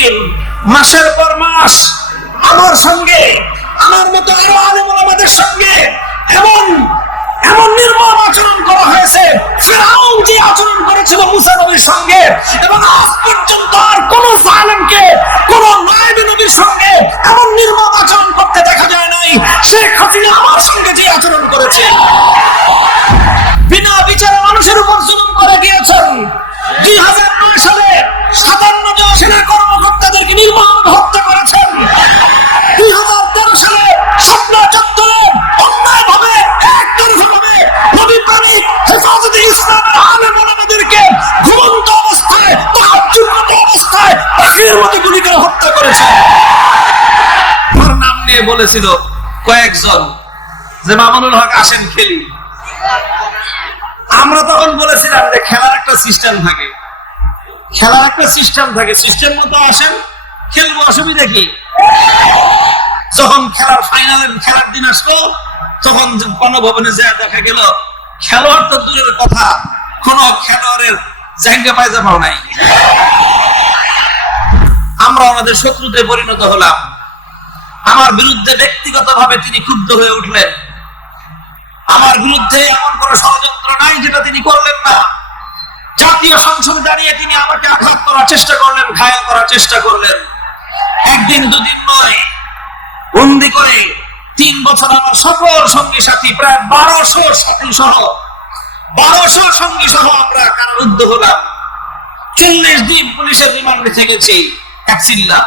দিন, মাসের পর মাস আমার সঙ্গে, আমার মতো আরো আলেম ওলামাদের সঙ্গে এমন এমন নির্মম আচরণ করা হয়েছে। ফিরআউন যে আচরণ করেছিল মুসা নবীর সঙ্গে, এবং আজ পর্যন্ত আর কোন জালেমকে কোন নায়েবে নবীর সঙ্গে এমন নির্মম আচরণ করতে দেখা যায় নাই। শেখ হাসিনা আমার সঙ্গে যে আচরণ করেছে, বিনা বিচারে মানুষের উপর জুলুম করে গিয়েছেন। 2009 সালে 57 জন সেনা কর্মকর্তাদেরকে নির্মমভাবে হত্যা করেছেন। 2013 সালে শাপলা চত্বরে অন্যায়ভাবে একতরফাভাবে নবী প্রেমিক হেফাজতে ইসলামের আলেম ওলামাদেরকে ঘুমন্ত অবস্থায়, তাহাজ্জুদরত অবস্থায় পাখির মতো গুলি করে হত্যা করেছেন। তার নাম নিয়ে বলেছিল কয়েকজন যে মামুনুল হক আসেন খেলি। আমরা তখন বলেছিলাম যে খেলার একটা সিস্টেম থাকে, খেলার একটা সিস্টেম থাকে, সিস্টেম মতো আসেন খেলবো, অসুবিধা কি? যখন খেলার ফাইনালের খেলার দিন আসলো, তখন গণভবনে যা দেখা গেল খেলোয়াড় তো দূরের কথা, কোন খেলোয়াড়ের জায়গা পায়জামাও নাই। আমরা আমাদের শত্রুতে পরিণত হলাম। আমার বিরুদ্ধে ব্যক্তিগতভাবে তিনি ক্ষুব্ধ হয়ে উঠলেন। আমার বিরুদ্ধে এমন কোন ষড়যন্ত্র নাই যেটা তিনি করলেন না। জাতীয় সংসদে দাঁড়িয়ে তিনি আমাকে আঘাত করার চেষ্টা করলেন, ঘায়েল করার চেষ্টা করলেন। একদিন দুদিন নয়, বন্দি করে 3 বছর আমার সকল সঙ্গী সাথী, প্রায় 1200 সাথী সহ 1200 সঙ্গী সহ আমরা কারারুদ্ধ হলাম। 40 দিন পুলিশের রিমান্ডে থেকেছি একচিল্লা।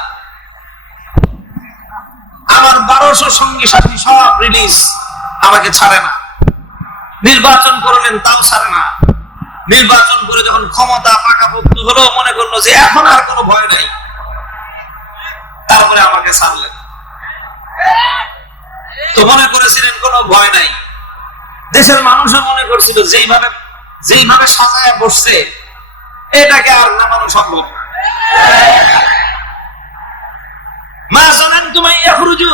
আমার 1200 সঙ্গী সাথী সব রিলিজ, আমাকে ছাড়ে না। নির্বাচন করলেন, তাও ছাড়ে না। নির্বাচন করে যখন ক্ষমতা পাকাপোক্ত হলো, মনে করলো যে এখন আর কোনো ভয় নাই, তারপরে আমাকে ছাড়লেন। তো মনে করেছিলেন কোনো ভয় নাই। দেশের মানুষও মনে করছিল যেইভাবে সাজায় বসছে এটাকে আর নামানো সম্ভব না। মা জানান্তুম আন ইয়াখরুজু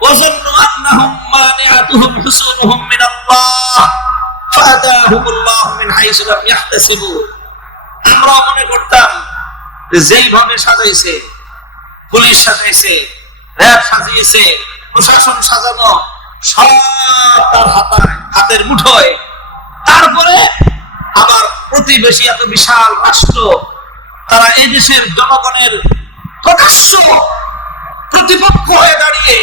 ওয়া যান্নু আন্নাহুম মানিআতুহুম হুসুনুহুম মিনাল্লাহ ফাআতাহুমুল্লাহু মিন হাইসু লাম ইয়াহতাসিবু। আমরা মনে করতাম যেইভাবে সাজাইছে, পুলিশ সাজাইছে, র‍্যাব সাজিয়েছে, প্রশাসন সাজানো, সব তার হাতের মুঠোয়। তারপরে আবার প্রতিবেশী এত বিশাল রাষ্ট্র, তারা এই দেশের জনগণের প্রকাশ্য প্রতিপক্ষ হয়ে দাঁড়িয়ে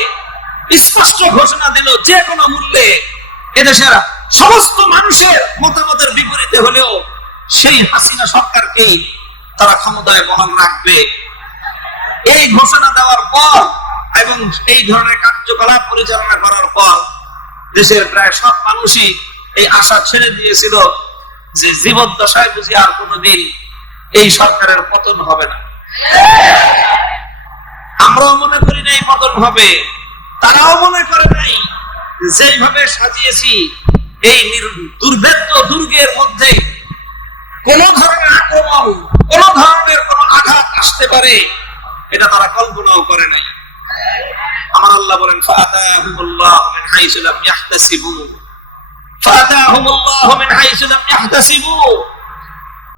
স্পষ্ট ঘোষণা দিল যে কোনো মূল্যে এদেশের সমস্ত মানুষের মতামতের বিপরীতে হলেও সেই হাসিনা সরকারকে তারা ক্ষমতায় বহাল রাখবে। এই ঘোষণা দেওয়ার পর এবং এই ধরনের কার্যকলাপ পরিচালনা করার পর দেশের প্রায় সব মানুষই এই আশা ছেড়ে দিয়েছিল যে জীবদ্দশায় বুঝি আর কোনোদিন এই সরকারের পতন হবে না। আমরাও মনে করি নাই পতন হবে, তারাও মনে করে নাই। যেভাবে সাজিয়েছি এই দুর্ভেদ্য দুর্গের মধ্যে কোন ধরনের আক্রমণ, কোন ধরনের কোন আঘাত আসতে পারে, এটা তারা কল্পনাও করে নাই। আমার আল্লাহ বলেন ফাআতাহুমুল্লাহু মিন হাইসু লাম ইয়াহতাসিবু, ফাআতাহুমুল্লাহু মিন হাইসু লাম ইয়াহতাসিবু।